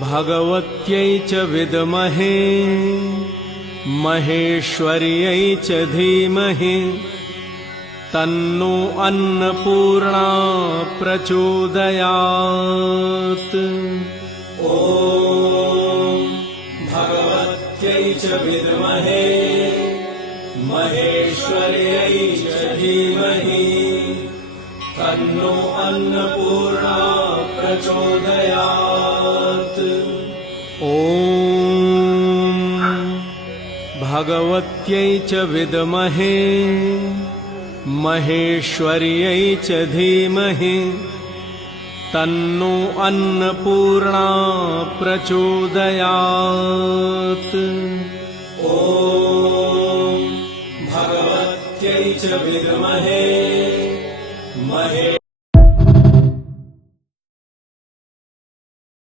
भगवत्यै च विद्महे महेश्वर्यै च धीमहि तन्नो अन्नपूर्णा प्रचोदयात्। ॐ भगवत्यै च विद्महे महेश्वर्यै च धीमहि तन्नो अन्नपूर्णा प्रचोदयात्। ॐ भगवत्यै च विद्महे महेश्वर्यै च धीमहि तन्नो अन्नपूर्णा प्रचोदयात्। ॐ भगवत्यै च विद्महे महेश्वर्यै